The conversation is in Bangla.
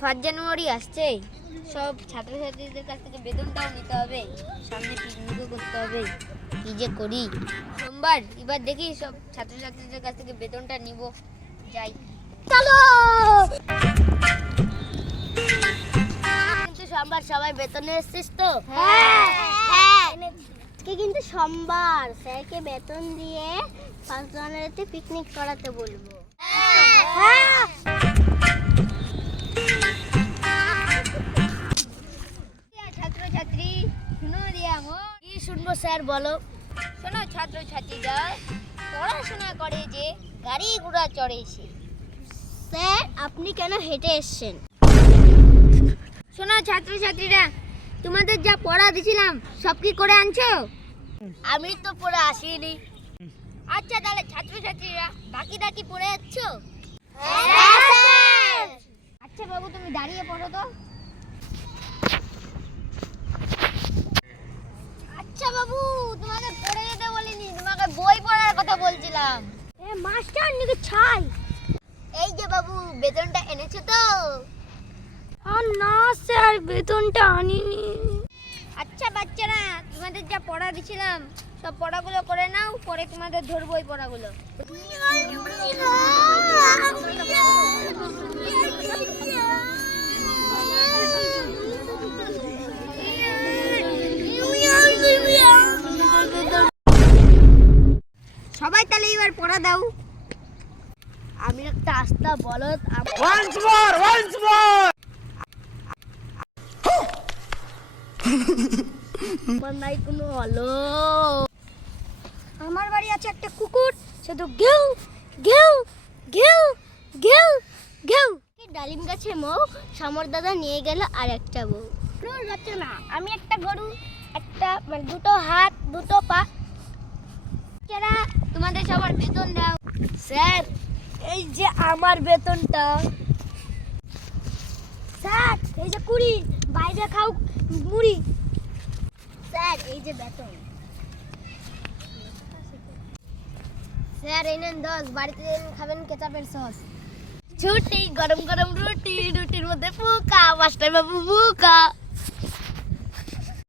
ফার্স্ট জানুয়ারি আসছে। সব ছাত্রছাত্রীদের কাছ থেকে বেতনটাও নিতে হবে। সামনে পিকনিকও করতে হবে। কি যে করি? সোমবার এবার দেখি সব ছাত্রছাত্রীদের কাছ থেকে বেতনটা নিব। যাই। চলো! কিন্তু সোমবার সবাই বেতনে এসছিস তো? হ্যাঁ হ্যাঁ। আজকে কিন্তু সোমবার? স্যারকে বেতন দিয়ে ফার্স্ট জানুয়ারিতে পিকনিক করাতে বলব। হ্যাঁ। ছাত্রছাত্রী শুনো দিয়া আমার কি শুনব স্যার বলো? শোনো ছাত্রছাত্রীরা পড়াশোনা করে যে গাড়ি ঘোড়া চড়ে সে। স্যার আপনি কেন হেঁটে এসছেন? শোনো ছাত্রছাত্রীরা তোমাদের যা পড়া দিছিলাম সব কি করে আনছো? আমি তো পড়ে আসিনি। আচ্ছা তাহলে ছাত্রছাত্রীরা বাকি কি পড়ে যাচ্ছ? আচ্ছা বাবু তুমি দাঁড়িয়ে পড়ো তো। কথা এ মাস্টার নিকে ছাই? এই যে বাবু বেতনটা এনেছো তো? আর না স্যার বেতনটা আনিনি। আচ্ছা বাচ্চারা তোমাদের যা পড়া দিছিলাম সব পড়াগুলো করে নাও পরে তোমাদের ধরবো ওই পড়াগুলো। এবার পড়া দাও। আমি একটা আস্তা বলদ আম- Once more, once more. আমার নাই কোনো হলো আমার বাড়ি আছে একটা কুকুর শুধু গেউ গেউ গেউ গেউ গেউ ডালিম গাছে মৌ সামর দাদা নিয়ে গেল আর একটা বউ। গরুর বাচ্চা না আমি একটা গরু একটা মানে দুটো হাত দুটো পা। যারা তোমাদের সবার বেতন দাও। স্যার, এই যে আমার বেতনটা। স্যার, এই যে কুড়ি, বাইরে খাও মুড়ি। স্যার, এই যে বেতন। স্যার, এই নেন দশ, বাড়িতে খাবেন কেচাপের সস। ছুটি, গরম গরম রুটি, রুটির মধ্যে ফুকা মাস্টার বাবু মুকা